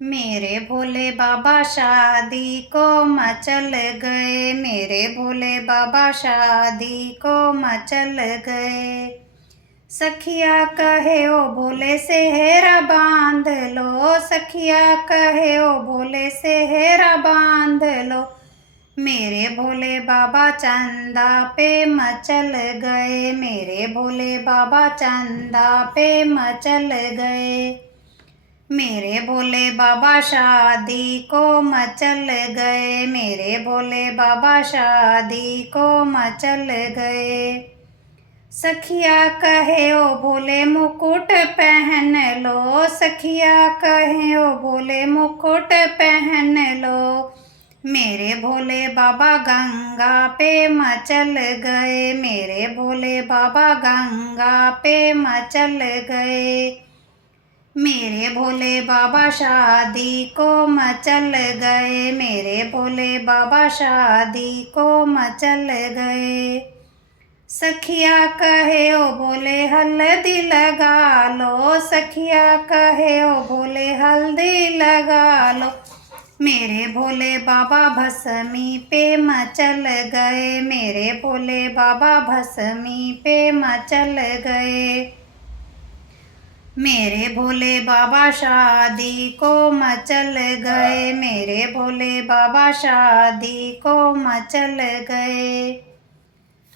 मेरे भोले बाबा शादी को मचल गए, मेरे भोले बाबा शादी को मचल गए। सखिया कहे ओ भोले सेहरा बांध लो, सखिया कहे ओ भोले सेहरा बांध लो। मेरे भोले बाबा चंदा पे मचल गए, मेरे भोले बाबा चंदा पे मचल गए। मेरे भोले बाबा शादी को मचल गए, मेरे भोले बाबा शादी को मचल गए। सखिया कहे ओ भोले मुकुट पहन लो, सखिया कहे ओ भोले मुकुट पहन लो। मेरे भोले बाबा गंगा पे मचल गए, मेरे भोले बाबा गंगा पे मचल गए। मेरे भोले बाबा शादी को मचल गए, मेरे भोले बाबा शादी को मचल गए। सखिया कहे ओ भोले हल्दी लगा लो, सखिया कहे ओ भोले हल्दी लगा लो। मेरे भोले बाबा भस्मी पे मचल गए, मेरे भोले बाबा भस्मी पे मचल गए। मेरे भोले बाबा शादी को मचल गए, मेरे भोले बाबा शादी को मचल गए।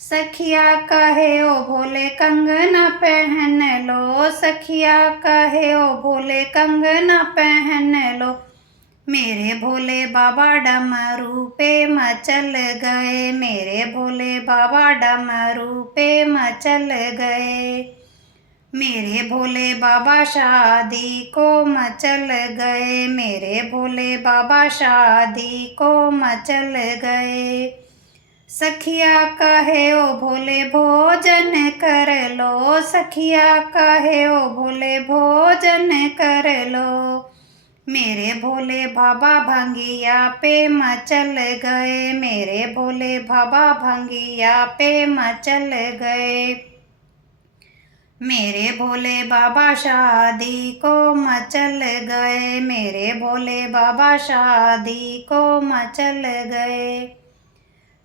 सखिया कहे ओ भोले कंगना पहन लो, सखिया कहे ओ भोले कंगना पहन लो। मेरे भोले बाबा डमरू पे मचल गए, मेरे भोले बाबा डमरू पे मचल गए। मेरे भोले बाबा शादी को मचल गए, मेरे भोले बाबा शादी को मचल गए। सखिया कहे ओ भोले भोजन कर लो, सखिया कहे ओ भोले भोजन कर लो। मेरे भोले बाबा भंगिया पे मचल गए, मेरे भोले बाबा भंगिया पे मचल गए। मेरे भोले बाबा शादी को मचल गए, मेरे भोले बाबा शादी को मचल गए।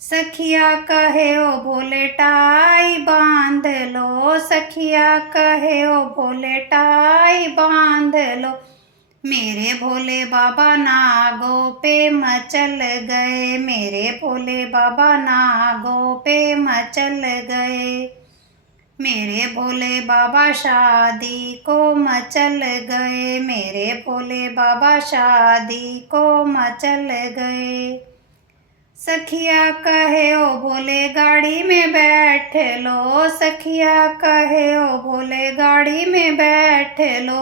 सखिया कहे ओ भोले टाई बांध लो, सखिया कहे ओ भोले टाई बांध लो। मेरे भोले बाबा नागों पे मचल गए, मेरे भोले बाबा नागों पे मचल गए। मेरे भोले बाबा शादी को मचल गए, मेरे भोले बाबा शादी को मचल गए। सखिया कहे ओ भोले गाड़ी में बैठ लो, सखिया कहे ओ भोले गाड़ी में बैठ लो।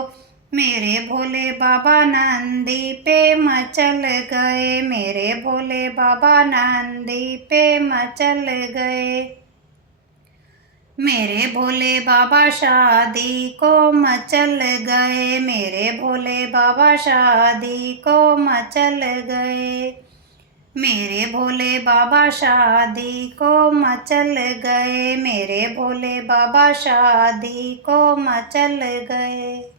मेरे भोले बाबा नंदी पे मचल गए, मेरे भोले बाबा नंदी पे मचल गए। मेरे भोले बाबा शादी को मचल गए, मेरे भोले बाबा शादी को मचल गए। मेरे भोले बाबा शादी को मचल गए, मेरे भोले बाबा शादी को मचल गए।